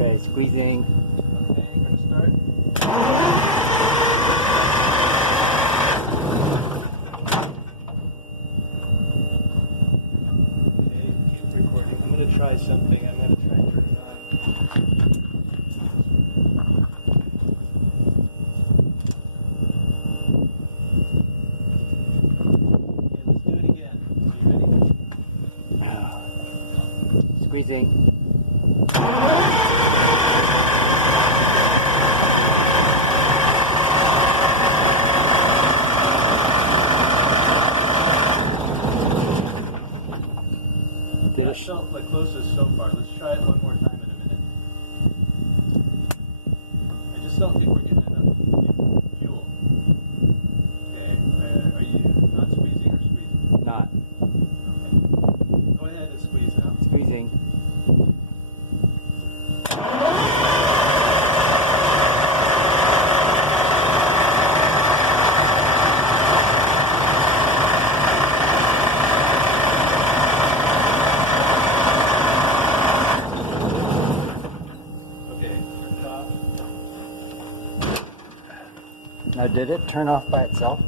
Okay, squeezing. Okay, you're gonna start. Okay, keep recording. I'm gonna try something. I'm gonna try to turn it on. Okay, let's do it again. Are you ready? Squeezing. That felt the closest so far. Let's try it one more time in a minute. I just don't think we're getting enough fuel. Okay, are you not squeezing or squeezing? Not. Okay. Go ahead and squeeze now. Squeezing. Okay, turn it off. Now, did it turn off by itself?